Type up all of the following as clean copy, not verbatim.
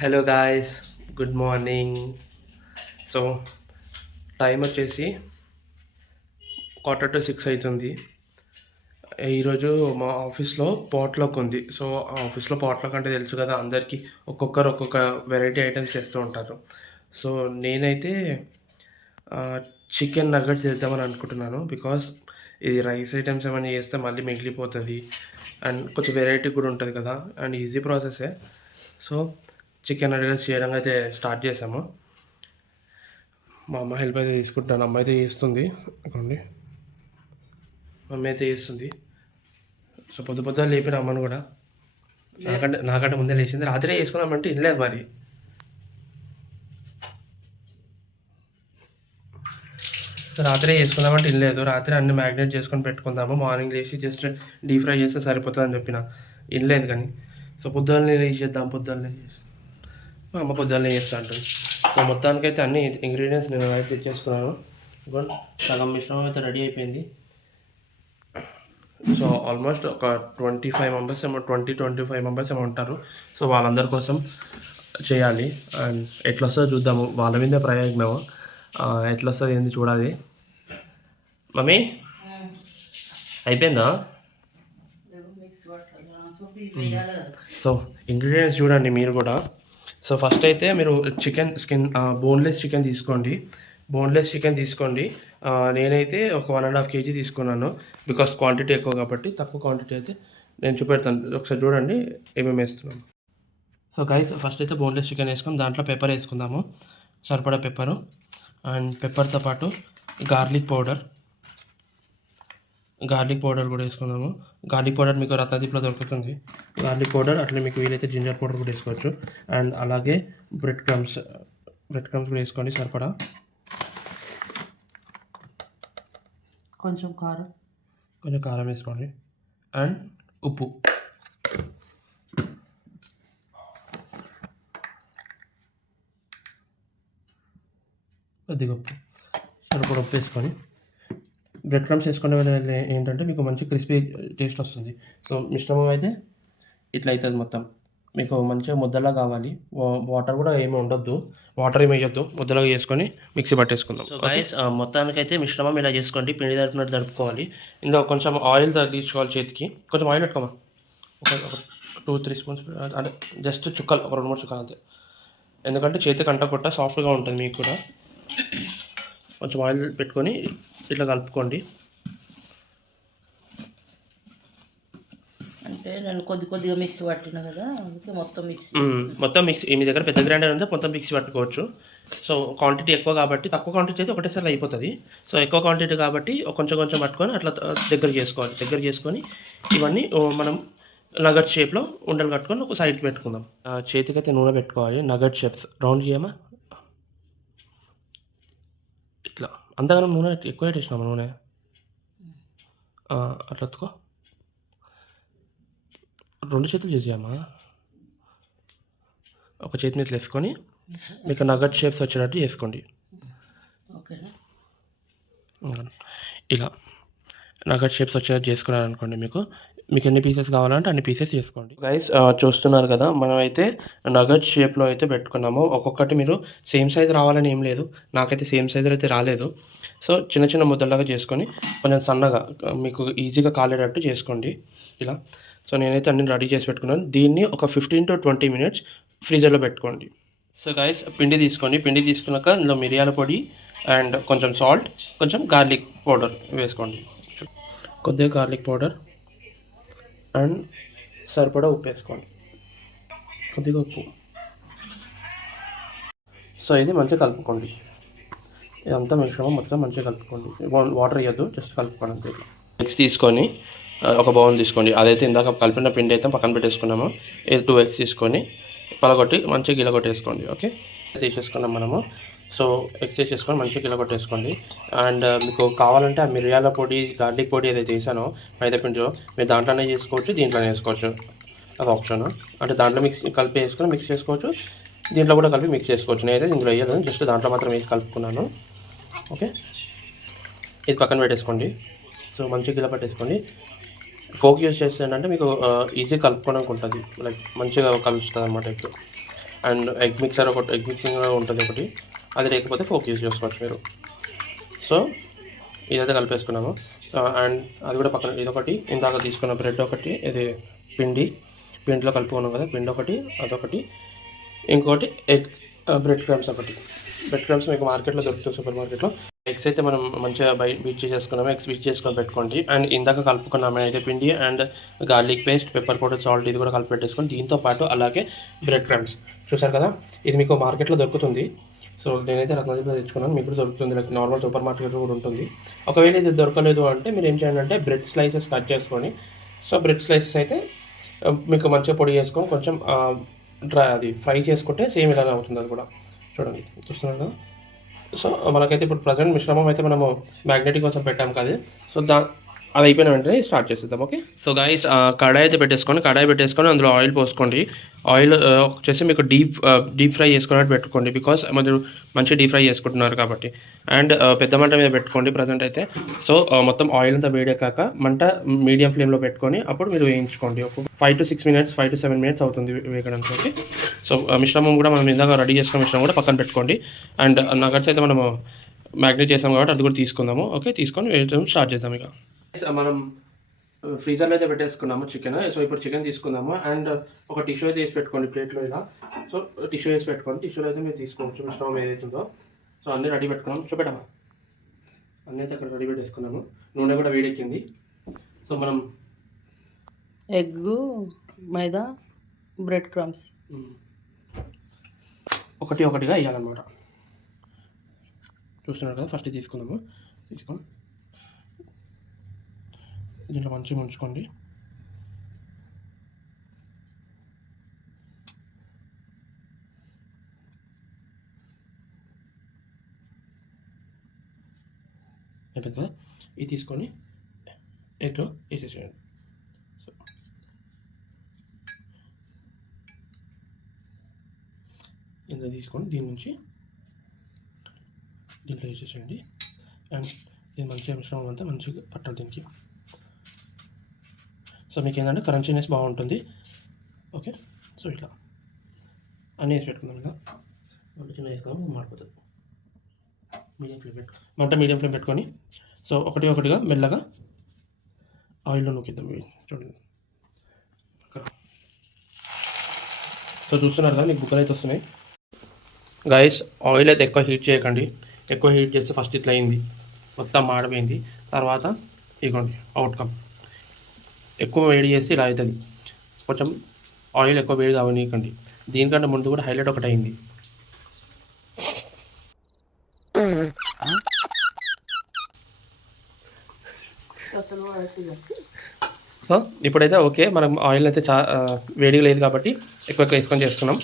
Hello guys, good morning. So time వచ్చేసి 5:45 అవుతుంది. ఈరోజు మా ఆఫీస్లో పాట్‌లక్ ఉంది. సో ఆఫీస్లో పాట్‌లక్ అంటే తెలుసు కదా అందరికీ. ఒక్కొక్కరు ఒక్కొక్క వెరైటీ ఐటమ్స్ చేస్తూ ఉంటారు. సో నేనైతే చికెన్ నగ్గట్స్ చేద్దామని అనుకుంటున్నాను. బికాస్ ఇది రైస్ ఐటమ్స్ ఏమైనా చేస్తే మళ్ళీ మిగిలిపోతుంది అండ్ కొంచెం వెరైటీ కూడా ఉంటుంది కదా అండ్ ఈజీ ప్రాసెసే. సో చికెన్ నగ్గట్స్ చేయడం అయితే స్టార్ట్ చేసాము. మా అమ్మ హెల్ప్ అయితే తీసుకుంటాను. అమ్మ అయితే చేస్తుంది. అనుకోండి, మమ్మీ అయితే చేస్తుంది. సో పొద్దున లేపిన అమ్మను కూడా. నాకంటే ముందే లేచింది. రాత్రే వేసుకుందామంటే ఇనలేదు మరి. రాత్రే వేసుకుందామంటే ఇనలేదు. రాత్రి అన్ని మ్యాగ్నేట్ చేసుకొని పెట్టుకుందాము, మార్నింగ్ లేచి జస్ట్ డీప్ ఫ్రై చేస్తే సరిపోతుందని చెప్పిన. ఇనలేదు కానీ. సో పొద్దున్నే చేద్దాం, పొద్దున్నే చేసి మా అమ్మ పొద్దున్నే చేస్తా ఉంటుంది. సో మొత్తానికైతే అన్ని ఇంగ్రీడియంట్స్ నేను అయితే తెచ్చేసుకున్నాను. సగం మిశ్రమం అయితే రెడీ అయిపోయింది. సో ఆల్మోస్ట్ ఒక 25 మెంబర్స్ ఏమో 25 మెంబర్స్ ఏమో ఉంటారు. సో వాళ్ళందరి కోసం చేయాలి అండ్ ఎట్లా వస్తుందో చూద్దాము. వాళ్ళ మీదే ప్రయోగమేమో, ఎట్లా వస్తుంది ఏంది చూడాలి. మమ్మీ అయిపోయిందా? సో ఇంగ్రీడియంట్స్ చూడండి మీరు కూడా. సో ఫస్ట్ అయితే మీరు చికెన్ స్కిన్ బోన్లెస్ చికెన్ తీసుకోండి. నేనైతే ఒక 1.5 kg తీసుకున్నాను. బికాస్ క్వాంటిటీ ఎక్కువ కాబట్టి. తక్కువ క్వాంటిటీ అయితే నేను చూపెడతాను, ఒకసారి చూడండి ఏమేమి వేస్తున్నాను. సో గైస్, ఫస్ట్ అయితే బోన్లెస్ చికెన్ వేసుకొని దాంట్లో పెప్పర్ వేసుకుందాము, సరిపడా పెప్పరు. అండ్ పెప్పర్తో పాటు గార్లిక్ పౌడర్ కూడా వేసుకుందాము. గార్లిక్ పౌడర్ మీకు రత్నదీప్లో దొరుకుతుంది. గార్లిక్ పౌడర్ అట్లా మీకు వీలైతే జింజర్ పౌడర్ కూడా వేసుకోవచ్చు. అండ్ అలాగే బ్రెడ్ క్రమ్స్ కూడా వేసుకోండి సరిపడా. కొంచెం కారం వేసుకోండి. అండ్ ఉప్పు. కొద్దిగా ఉప్పు, సరిపడా ఉప్పు వేసుకొని బ్రెడ్ క్రమ్స్ వేసుకోవడం వల్ల ఏంటంటే మీకు మంచి క్రిస్పీ టేస్ట్ వస్తుంది. సో మిశ్రమం అయితే ఇట్లా అవుతుంది మొత్తం. మీకు మంచిగా ముద్దలా కావాలి. వాటర్ కూడా ఏమి ఉండొద్దు, వాటర్ ఏమి వేయొద్దు. ముద్దలా చేసుకొని మిక్సీ పట్టేసుకుందాం. సో గైస్, మొత్తానికైతే మిశ్రమం ఇలా చేసుకోండి. పిండి తడుపునట్టు తడుపుకోవాలి. ఇందులో కొంచెం ఆయిల్ తగ్గించుకోవాలి. చేతికి కొంచెం ఆయిల్ పెట్టుకోమా. ఒక 2-3 స్పూన్స్, అంటే జస్ట్ చుక్కలు, ఒక 2-3 చుక్కలు అంతే. ఎందుకంటే చేతికి అంటకుండా సాఫ్ట్గా ఉంటుంది మీకు కూడా. కొంచెం ఆయిల్ పెట్టుకొని ఇట్లా కలుపుకోండి. అంటే నేను కొద్దిగా మిక్సీ పట్టినా కదా, అందుకే మొత్తం మిక్సీ. మీ దగ్గర పెద్ద గ్రైండర్ ఉంటే మొత్తం మిక్సీ పట్టుకోవచ్చు. సో క్వాంటిటీ ఎక్కువ కాబట్టి, తక్కువ క్వాంటిటీ అయితే ఒకటేసారి అయిపోతుంది. సో ఎక్కువ క్వాంటిటీ కాబట్టి కొంచెం పట్టుకొని అట్లా దగ్గర చేసుకొని ఇవన్నీ మనం నగట్ షేప్లో ఉండలు కట్టుకొని ఒక సైడ్కి పెట్టుకుందాం. చేతికైతే నూనె పెట్టుకోవాలి. నగట్ షేప్స్ రౌండ్ చేయమా. ఇట్లా అంతగానం నూనె ఎక్కువ వేసినామా నూనె, అట్లా ఎత్తుకో. 2 చేతులు చేసేయమ్మా. ఒక చేతి మీద వేసుకొని మీకు నగట్ షేప్స్ వచ్చేటట్టు చేసుకోండి. ఇలా నగట్ షేప్స్ వచ్చేటట్టు చేసుకున్నారనుకోండి, మీకు ఎన్ని పీసెస్ కావాలంటే అన్ని పీసెస్ చేసుకోండి. గైస్, చూస్తున్నారు కదా, మనమైతే నగట్ షేప్లో అయితే పెట్టుకున్నాము. ఒక్కొక్కటి మీరు సేమ్ సైజ్ రావాలని ఏం లేదు. నాకైతే సేమ్ సైజ్ అయితే రాలేదు. సో చిన్న ముద్దలాగా చేసుకొని కొంచెం సన్నగా మీకు ఈజీగా కాలేటట్టు చేసుకోండి ఇలా. సో నేనైతే అన్ని రెడీ చేసి పెట్టుకున్నాను. దీన్ని ఒక 15 to 20 minutes ఫ్రీజర్లో పెట్టుకోండి. సో గైస్, పిండి తీసుకున్నాక ఇందులో మిరియాల పొడి అండ్ కొంచెం సాల్ట్, కొంచెం గార్లిక్ పౌడర్ వేసుకోండి. కొద్దిగా గార్లిక్ పౌడర్ అండ్ సరిపడా ఉప్పు వేసుకోండి. కొద్దిగా ఉప్పు. సో ఇది మంచిగా కలుపుకోండి. ఇదంతా మిశ్రమం మొత్తం మంచిగా కలుపుకోండి. వాటర్ వేయద్దు, జస్ట్ కలుపుకోండి అంతే. ఎగ్స్ తీసుకొని ఒక బౌల్ తీసుకోండి. అదైతే ఇందాక కలిపిన పిండి అయితే పక్కన పెట్టేసుకున్నాము. 2 eggs తీసుకొని పలగొట్టి మంచిగా గిలగొట్టేసుకోండి. ఓకే, తీసేసుకున్నాం మనము. సో ఎగ్స్ వేసేసుకొని మంచిగా గిలగొట్టేసుకోండి. అండ్ మీకు కావాలంటే ఆ మిరియాల పొడి, గార్లిక్ పొడి ఏదైతే వేసానో మైదాపిండిలో, మీరు దాంట్లోనే చేసుకోవచ్చు, దీంట్లోనే వేసుకోవచ్చు. అది ఆప్షన్. అంటే దాంట్లో మిక్స్ చేసుకోవచ్చు, దీంట్లో కూడా కలిపి మిక్స్ చేసుకోవచ్చు. నేనైతే ఇందులో వేయదు, జస్ట్ దాంట్లో మాత్రం వేసి కలుపుకున్నాను. ఓకే, ఇది పక్కన పెట్టేసుకోండి. సో మంచిగా గిల పట్టేసుకోండి. ఫోక్ యూజ్ చేస్తే ఏంటంటే మీకు ఈజీ కలుపుకోవడానికి ఉంటుంది, లైక్ మంచిగా కలుస్తుంది అనమాట. ఇప్పుడు అండ్ ఎగ్ మిక్సర్ ఒకటి, ఎగ్ మిక్సింగ్ ఉంటుంది ఒకటి, అది లేకపోతే ఫోక్ యూజ్ చేసుకోవచ్చు మీరు. సో ఇదైతే కలిపేసుకున్నాము. అండ్ అది కూడా పక్కన, ఇదొకటి ఇందాక తీసుకున్న బ్రెడ్ ఒకటి, ఇది పిండిలో కలుపుకున్నాం కదా, పిండి ఒకటి, అదొకటి, ఇంకోటి ఎగ్ బ్రెడ్ క్రమ్స్ ఒకటి. బ్రెడ్ క్రమ్స్ మీకు మార్కెట్లో దొరుకుతుంది, సూపర్ మార్కెట్లో. ఎగ్స్ అయితే మనం మంచిగా బీట్ చేసుకున్నాము, ఎగ్స్ బీట్ చేసుకొని పెట్టుకోండి. అండ్ ఇందాక కలుపుకున్నాము అయితే పిండి and garlic paste, pepper powder, salt, ఇది కూడా కలిపి పెట్టేసుకొని దీంతో పాటు అలాగే బ్రెడ్ క్రమ్స్ చూసారు కదా, ఇది మీకు మార్కెట్లో దొరుకుతుంది. సో నేనైతే రత్నదీప్లో తెచ్చుకున్నాను, మీకు కూడా దొరుకుతుంది, లైక్ నార్మల్ సూపర్ మార్కెట్ కూడా ఉంటుంది. ఒకవేళ ఇది దొరకలేదు అంటే మీరు ఏం చేయండి అంటే బ్రెడ్ స్లైసెస్ కట్ చేసుకొని, సో బ్రెడ్ స్లైసెస్ అయితే మీకు మంచిగా పొడి చేసుకొని కొంచెం అది ఫ్రై చేసుకుంటే సేమ్ ఇలానే అవుతుంది. అది కూడా చూడండి, చూస్తున్నారు కదా. సో మనకైతే ఇప్పుడు ప్రజెంట్ మిశ్రమం అయితే మనము మ్యాగ్నెటిక్ కోసం పెట్టాం కదా, సో అది అయిపోయిన వెంటనే స్టార్ట్ చేసేద్దాం. ఓకే, సో గైస్ కడాయి అయితే పెట్టేసుకొని అందులో ఆయిల్ పోసుకోండి. ఆయిల్ వచ్చేసి మీకు డీప్ ఫ్రై చేసుకున్నట్టు పెట్టుకోండి, బికాస్ మీరు మంచిగా డీప్ ఫ్రై చేసుకుంటున్నారు కాబట్టి. అండ్ పెద్ద మంట మీద పెట్టుకోండి ప్రజెంట్ అయితే. సో మొత్తం ఆయిల్ అంతా వేడెక్కాక మంట మీడియం ఫ్లేమ్లో పెట్టుకొని అప్పుడు మీరు వేయించుకోండి. ఒక 5 to 6 minutes, 5 to 7 minutes అవుతుంది వేయడానికి. ఓకే, సో మిశ్రమం కూడా మనం ఇందాక రెడీ చేసుకున్న మిశ్రమం కూడా పక్కన పెట్టుకోండి. అండ్ నగట్స్ అయితే మనము మ్యాగ్నేట్ చేసాం కాబట్టి అది కూడా తీసుకుందాము. ఓకే, తీసుకొని వేయడం స్టార్ట్ చేద్దాం. ఇక మనం ఫ్రీజర్లో అయితే పెట్టేసుకున్నాము చికెన్. సో ఇప్పుడు చికెన్ తీసుకుందాము. అండ్ ఒక టిష్యూ అయితే వేసి పెట్టుకోండి ప్లేట్లో ఇలా. సో టిష్యూ వేసి పెట్టుకోండి, టిష్యూలో అయితే మీరు తీసుకోవచ్చు మిశ్రమం ఏదైతుందో. సో అన్నీ రెడీ పెట్టుకున్నాము, చూపెట్టమా, అన్నీ అయితే అక్కడ రెడీ పెట్టేసుకున్నాము. నూనె కూడా వేడెక్కింది. సో మనం ఎగ్గు, మైదా, బ్రెడ్ క్రమ్స్ ఒకటిగా వేయాలన్నమాట. చూస్తున్నారు కదా, ఫస్ట్ తీసుకుందాము. తీసుకొని దీంట్లో మంచిగా ఉంచుకోండి. అయిపోయింది కదా, ఇది తీసుకొని ఎగ్లో వేసేసేయండి. సో ఇందులో తీసుకొని దీని నుంచి దీంట్లో వేసేసేయండి. అండ్ ఇది మంచిగా మిశ్రమం అంతా మంచిగా పట్టాలి దీనికి. సో మీకు ఏంటంటే క్రంచీనెస్ బాగుంటుంది. ఓకే, సో ఇట్లా అన్నీ వేసి పెట్టుకుందాం. ఇలా చిన్న వేసుకుందాం, మాడిపోతుంది. మీడియం ఫ్లేమ్ పెట్టుకొని సో ఒకటిగా మెల్లగా ఆయిల్లో నూకిద్దాం. చూడండి, సో చూస్తున్నారు కదా, మీకు బుక్కలు అయితే వస్తున్నాయి. గైస్ ఆయిల్ అయితే ఎక్కువ హీట్ చేయకండి. ఎక్కువ హీట్ చేస్తే ఫస్ట్ ఇట్లా అయింది, మొత్తం మాడిపోయింది. తర్వాత ఇగోండి అవుట్కమ్. ఎక్కువ వేడి చేస్తే ఇలా అవుతుంది. కొంచెం ఆయిల్ ఎక్కువ వేడి కావనీయకండి. దీనికంటే ముందు కూడా హైలైట్ ఒకటి అయింది. సో ఇప్పుడైతే ఓకే, మనం ఆయిల్ అయితే వేడిగా లేదు కాబట్టి ఎక్కువ వేసుకొని చేస్తున్నాం.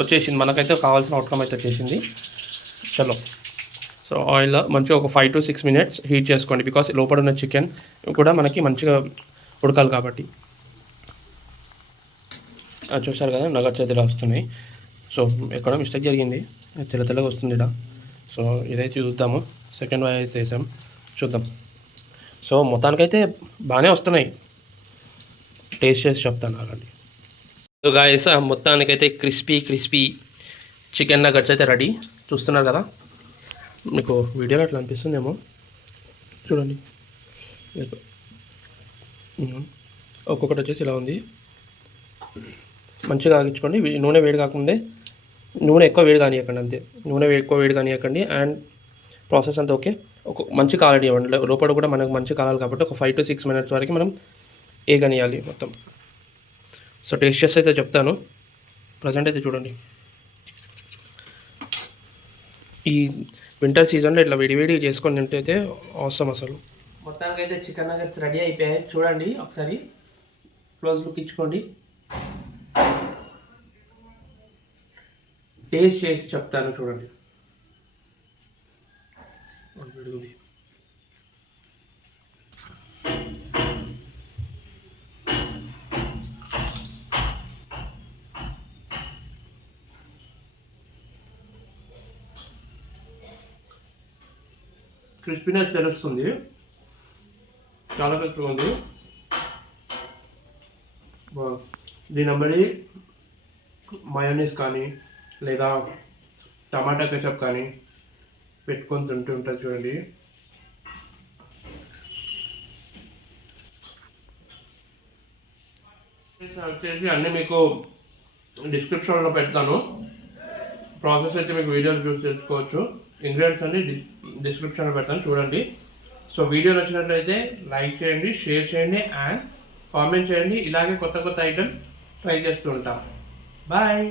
వచ్చేసింది, మనకైతే కావాల్సిన అవుట్కమ్ అయితే వచ్చేసింది. చలో, సో ఆయిల్లో మంచిగా ఒక 5 to 6 minutes హీట్ చేసుకోండి, బికాస్ లోపల ఉన్న చికెన్ కూడా మనకి మంచిగా ఉడకాలి కాబట్టి. చూస్తారు కదా, నగట్స్ అయితే ఇలా వస్తున్నాయి. సో ఎక్కడ మిస్టేక్ జరిగింది, తెల్లగా వస్తుంది ఇలా. సో ఇదైతే చూద్దాము, సెకండ్ వై అయితే వేసాం, చూద్దాం. సో మొత్తానికైతే బాగానే వస్తున్నాయి, టేస్ట్ చేసి చెప్తాను ఆగండి. సో గాయస్ మొత్తానికైతే క్రిస్పీ చికెన్ నగట్స్ అయితే రెడీ. చూస్తున్నారు కదా, మీకు వీడియోలో అట్లా అనిపిస్తుందేమో, చూడండి. ఒక్కొక్కటి వచ్చేసి ఇలా ఉంది. మంచిగా ఆగించుకోండి, నూనె వేడి కాకుండా, నూనె ఎక్కువ వేడి కానియకండి, అంతే. నూనె ఎక్కువ వేడి కానియకండి. అండ్ ప్రాసెస్ అంతా ఓకే, మంచి కాలనీ ఇవ్వండి. లోపల కూడా మనకు మంచి కాలాలి కాబట్టి ఒక 5 to 6 minutes వరకు మనం ఏగనియాలి మొత్తం. సో టేస్ట్ చేసి అయితే చెప్తాను. ప్రజెంట్ అయితే చూడండి, ఈ వింటర్ సీజన్లో ఇట్లా వేడి చేసుకొని తింటే అయితే అవసరం అసలు. మొత్తానికి అయితే చికెన్ నగట్స్ రెడీ అయిపోయాయి. చూడండి ఒకసారి క్లోజ్ లుక్ ఇచ్చుకోండి, టేస్ట్ చేసి చెప్తాను. చూడండి, క్రిస్పీనెస్ తెలుస్తుంది, చాలా క్రిస్పీగా ఉంది. దీని వెంబడి మయోనీస్ కానీ లేదా టమాటా కెచప్ కానీ పెట్టుకొని తింటూ ఉంటుంది చూడండి. వచ్చేసి అన్నీ మీకు డిస్క్రిప్షన్లో పెడతాను. ప్రాసెస్ అయితే మీకు వీడియోలు చూసి తెలుసుకోవచ్చు. ఇంగ్రీడియంట్స్ అన్ని డిస్క్రిప్షన్లో పెడతాను, చూడండి. సో వీడియో నచ్చినట్లయితే లైక్ చేయండి, షేర్ చేయండి అండ్ కామెంట్ చేయండి. ఇలాగే కొత్త కొత్త ఐటమ్ ట్రై చేస్తూ ఉంటాం. బాయ్.